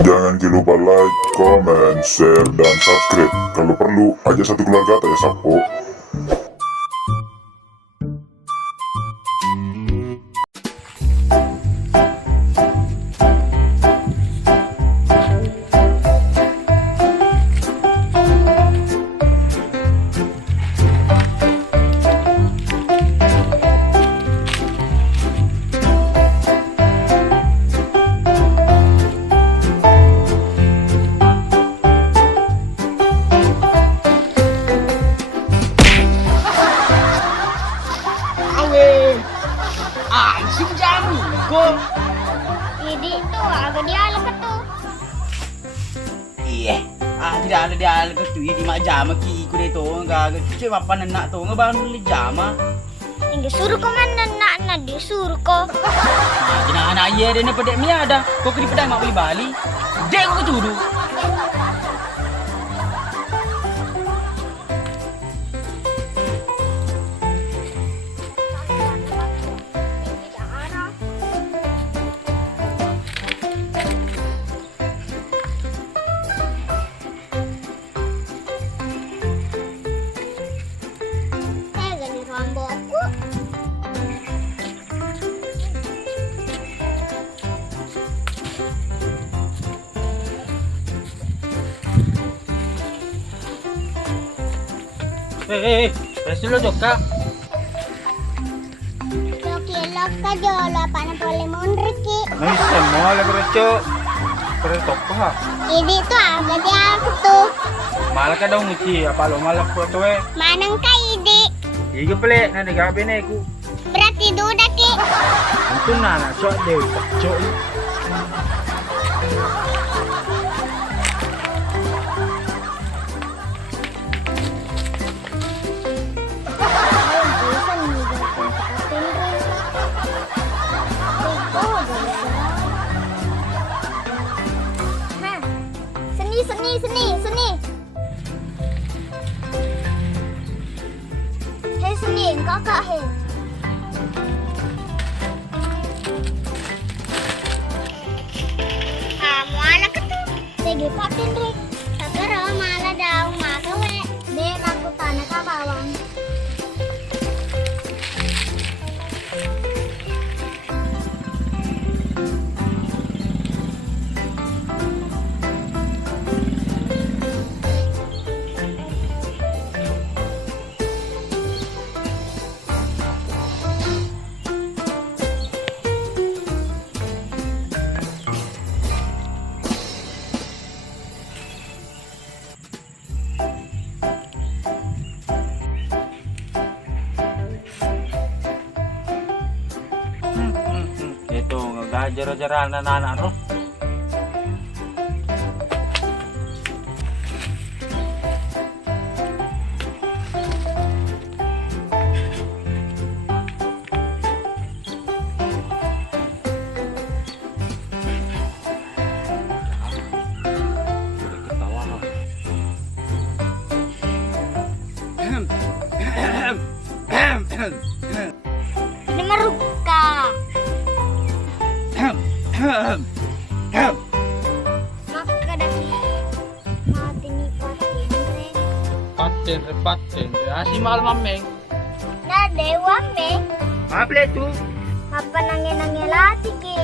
Jangan lupa like, comment, share, dan subscribe. Kalau perlu, ajak satu keluarga atau ya sappo. Jadi itu agak dialog itu. Iya, tidak ada dialog itu. Di mak jama ki ikut itu enggak cek apa nenak tuh ngebangun li jama. Enggak suruh kok mana nak disuruh kok. Nah, kena anak iya deh pedek mi ada. Kok kiri pedai mak beli Bali. Dek kok tuduh. Resi lo joka. Lokilok ka jolo paano pala mo Enrique. Ay, semua lagi reco. Pero tokoh ha. Ini tuh agak dialog tuh. Malah ka daw nguci, apa lo malah po to eh. Manang ka idi. Iya pele, na gabi na ku. Berarti duda ki. Itu na so de cok. Seni. Hei seni, kakak hei. Malah ketu. Segi patin deh. Sakaro malah daun makawe. Dek laku tanah ka bawang. Itu ngajar-ajaran anak-anak tuh. Ini meruka. Maka dari mati nih Paten. Asih malam mameng. Nah dewa me. Apa itu? Apa nangge lati ki?